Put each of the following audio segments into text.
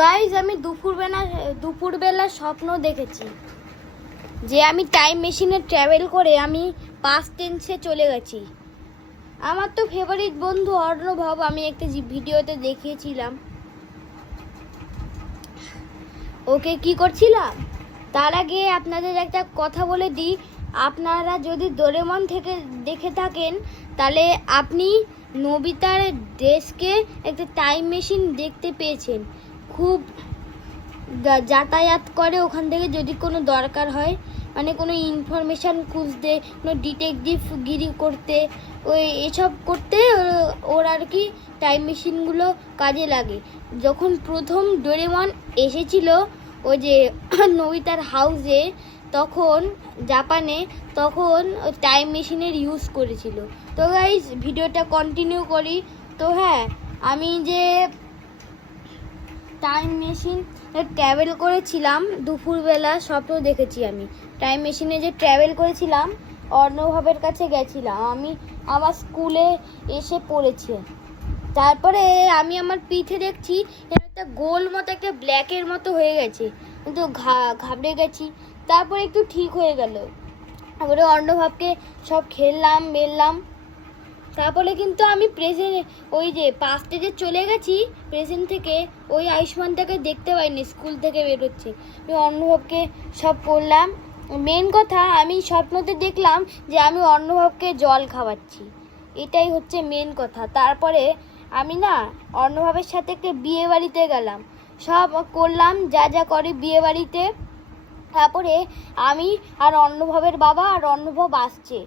Guys আমি দুপুরবেলা স্বপ্ন দেখেছি যে আমি টাইম মেশিনে ট্রাভেল করে আমি পাস্ট টেন্সে চলে গেছি। আমার তো ফেভারিট বন্ধু অর্ণব, আমি একটা ভিডিওতে দেখিয়েছিলাম ওকে কি করছিলাম। তার আগে আপনাদের একটা কথা বলে দিই, আপনারা যদি ডোরেমন থেকে দেখে থাকেন তাহলে আপনি নোবিতার ডেস্কে একটা টাইম মেশিন দেখতে পেয়েছেন। খুব যাতায়াত করে ওখান থেকে যদি কোনো দরকার হয়, মানে কোনো ইনফরমেশান খুঁজতে, কোনো ডিটেকটিভ গিরি করতে, ওই এসব করতে ওর আর কি টাইম মেশিনগুলো কাজে লাগে। যখন প্রথম ডোরেমন এসেছিল ওই যে নোবিতার হাউসে, তখন জাপানে, তখন টাইম মেশিনের ইউজ করেছিল। তো গাইস ভিডিওটা কন্টিনিউ করি। তো হ্যাঁ, আমি যে টাইম মেশিন ট্রাভেল করেছিলাম দুপুরবেলা স্বপ্ন দেখেছি। আমি টাইম মেশিনে যে ট্রাভেল করেছিলাম অর্ণবের কাছে গেছিলাম, আমি আমার স্কুলে এসে পড়েছি। তারপরে আমি আমার পিঠে দেখছি একটা গোল মতো একটা ব্ল্যাকের মতো হয়ে গেছে, কিন্তু ঘাবড়ে গেছি। তারপরে একটু ঠিক হয়ে গেল, তারপরে অর্ণবকে সব খেললাম মেললাম। তারপরে কিন্তু আমি প্রেজেন্ট ওই যে পাস্টে যে চলে গেছি, প্রেজেন্ট থেকে ওই আয়ুষ্মানটাকে দেখতে পাইনি, স্কুল থেকে বেরোচ্ছে। আমি অর্ণবকে সব করলাম। মেন কথা, আমি স্বপ্নতে দেখলাম যে আমি অর্ণবকে জল খাওয়াচ্ছি, এটাই হচ্ছে মেন কথা। তারপরে আমি না অর্ণবের সাথে একটা বিয়ে বাড়িতে গেলাম, সব করলাম যা যা করে বিয়ে বাড়িতে। তারপরে আমি আর অর্ণবের বাবা, আর অর্ণব আসছে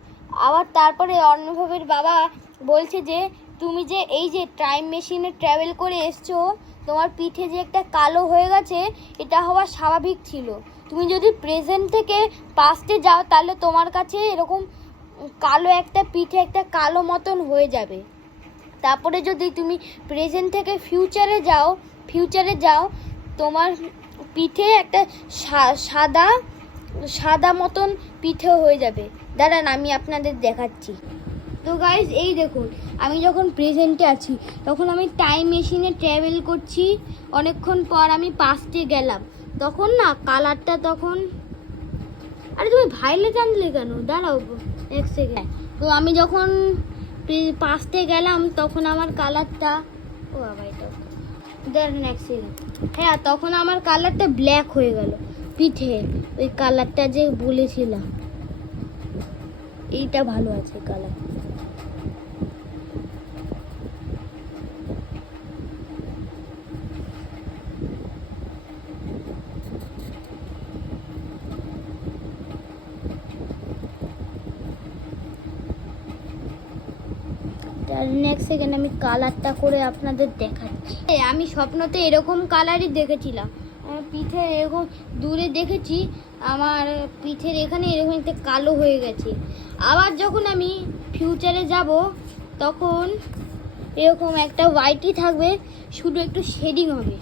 আবার। তারপরে অর্ণবের বাবা বলছে যে তুমি যে এই যে টাইম মেশিনে ট্রাভেল করে এসছো, তোমার পিঠে যে একটা কালো হয়ে গেছে, এটা হওয়া স্বাভাবিক ছিল। তুমি যদি প্রেজেন্ট থেকে পাস্টে যাও তাহলে তোমার কাছে এরকম কালো একটা পিঠে একটা কালো মতন হয়ে যাবে। তারপরে যদি তুমি প্রেজেন্ট থেকে ফিউচারে যাও তোমার পিঠে একটা সাদা সাদা মতন পিঠে হয়ে যাবে। দাঁড়ান আমি আপনাদের দেখাচ্ছি। তো গাইজ এই দেখুন, আমি যখন প্রেজেন্টে আছি তখন আমি টাইম মেশিনে ট্রাভেল করছি। অনেকক্ষণ পর আমি পাস্টে গেলাম, তখন না কালারটা তখন, আরে তুমি ভাইলে জানলে কেন, দাঁড়াও এক সেকেন্ড। তো আমি যখন পাস্টে গেলাম তখন আমার কালারটা, ও বাবা এটা দাঁড়ান এক সেকেন্ড, হ্যাঁ তখন আমার কালারটা ব্ল্যাক হয়ে গেল পিঠে। ওই কালারটা যে বলেছিলাম, এইটা ভালো আছে কালার। নেক্সট সেকেন্ড আমি কালারটা করে আপনাদের দেখাচ্ছি। আমি স্বপ্নতে এরকম কালারই দেখেছিলাম, আমার পিঠে এরকম দূরে দেখেছি, আমার পিঠের এখানে এরকম একটা কালো হয়ে গেছে। আবার যখন আমি ফিউচারে যাব তখন এরকম একটা হোয়াইটই থাকবে, শুধু একটু শেডিং হবে,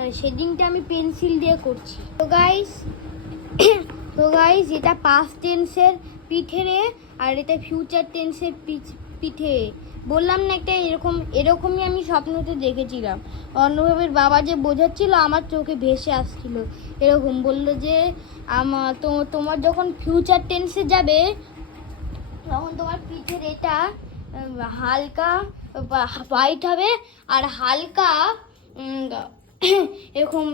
আর শেডিংটা আমি পেন্সিল দিয়ে করছি। তো গাইস এটা পাস্ট টেন্সের পিঠে, আর এটা ফিউচার টেন্সের পিঠে। বললাম না একটা এরকমই আমি স্বপ্নতে দেখেছিলাম। অর্ণবের বাবা যে বোঝাচ্ছিল আমার চোখে ভেসে আসছিল, এরকম বললো যে তোমার যখন ফিউচার টেন্সে যাবে তখন তোমার পিঠের এটা হালকা হোয়াইট হবে আর হালকা এরকম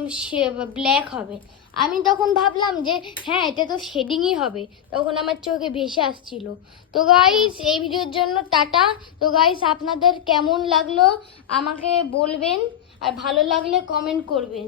ব্ল্যাক হবে। আমি তখন ভাবলাম যে হ্যাঁ এটা তো শেডিংই হবে, তখন আমার চোখে ভেসে আসছিল। তো গাইস এই ভিডিওর জন্য টাটা। তো গাইস আপনাদের কেমন লাগলো আমাকে বলবেন, আর ভালো লাগলে কমেন্ট করবেন।